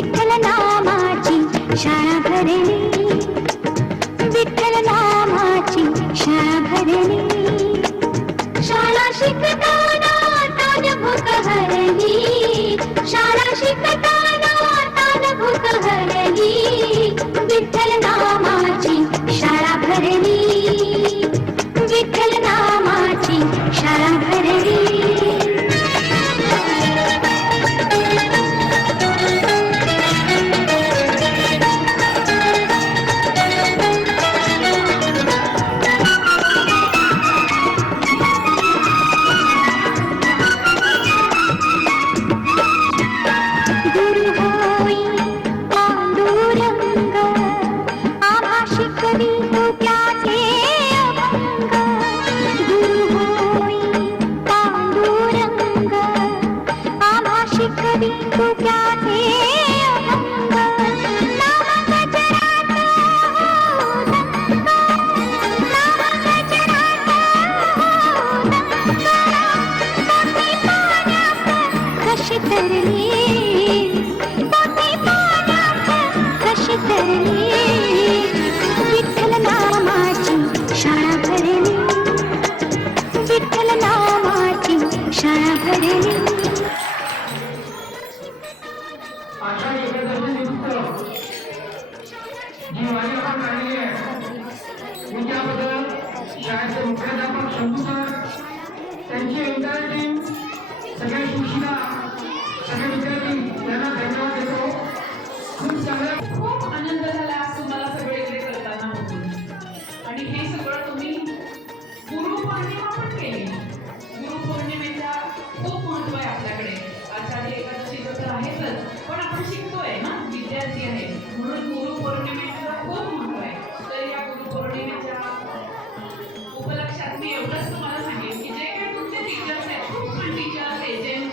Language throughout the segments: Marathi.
विठ्ठल नामाची शाळा भरली, विठ्ठल नामाची शाळा भरली. शाळा शिकताना तान भूक हरली, शाळा शिकताना तान भूक हरली. विठ्ठल नामाची शाळा भरली, विठ्ठल नामाची शाळा भरली. गुरु होई पांडुरंग, आम्हा शिकवितो त्याचे अभंग. गुरु होई पांडुरंग, आम्हा शिकवितो त्याचे अभंग. नामगजरात होदंग, नामगजरात होदंग. पोटी पाण्यात कशी तरली, पोटी पाण्यात कशी तरली. विठ्ठल नामाची शाळा भरली, विठ्ठल नामाची शाळा भरली. आषाढी एकादशीनिमित्त जी वारी आपण काढलेली आहे मी त्याबद्दल शाळेचे मुख्याध्यापक शंभू सर, त्यांची एंटायर टीम, सगळ्या शिक्षिका, सगळे विद्यार्थी यांना धन्यवाद देतो. खूप चांगल्या खूप आनंद झाला आज तुम्हाला सगळे इकडे करताना बघून. आणि हे सगळं तुम्ही गुरुपौर्णिमा पण केली. गुरुपौर्णिमेचा खूप महत्व आहे आपल्याकडे. आषाढी एकादशीचं तर आहेतच, पण आपण शिकतोय ना, विद्यार्थी आहे, म्हणून गुरुपौर्णिमेचं खूप महत्व आहे. तर या गुरुपौर्णिमेच्या उपलक्षात मी एवढंच तुम्हाला सांगेन की जे काही तुमचे टीचर्स आहेत, खूप पण टीचर्स, एजंट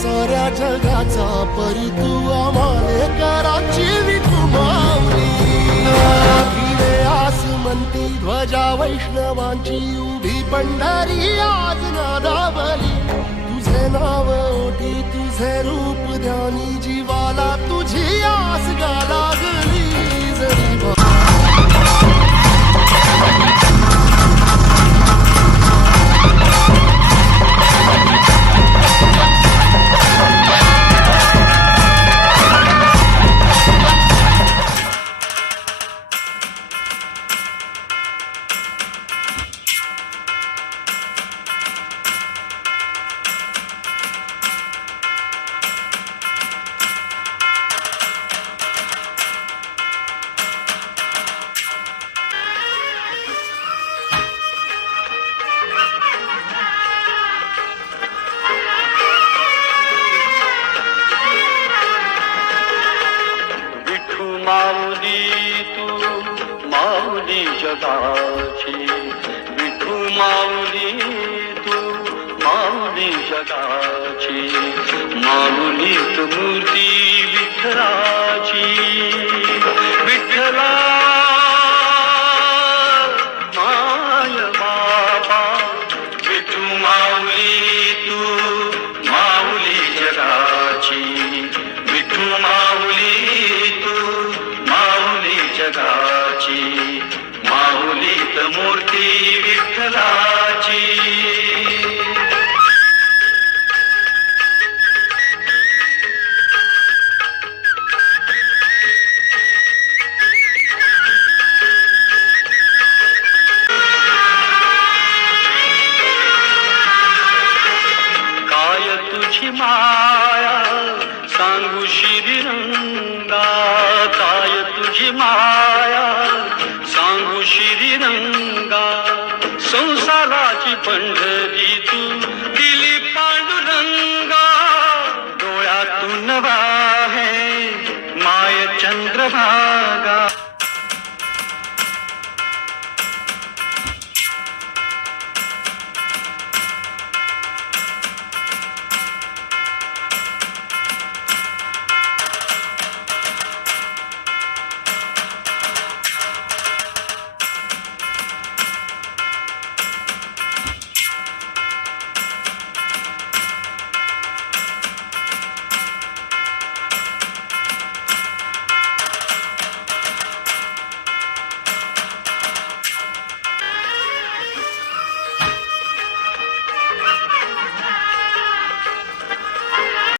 साऱ्या जगाचा परी तू आम्हाले कराची विठू माऊली हिरे आसमंती ध्वजा वैष्णवांची उभी पंढरी आज नादावली तुझे नाव ओटी तुझे रूप ध्यानी जीवाला तुझी आस गा लागली जरी माऊली तू माऊली जगाची विठू माऊली तू माऊली जगाची माऊलीत मूर्ती विठ्ठलाची विठ्ठला माय बाबा विठू माऊली तू माऊली जगाची विठू माऊली जगाची माऊलीत मूर्ती विठ्ठलाची काय तुझी माया सांगू श्रीरंगा काय तुझी माया सांगू श्रीरंगा संसाराची पंढरी तू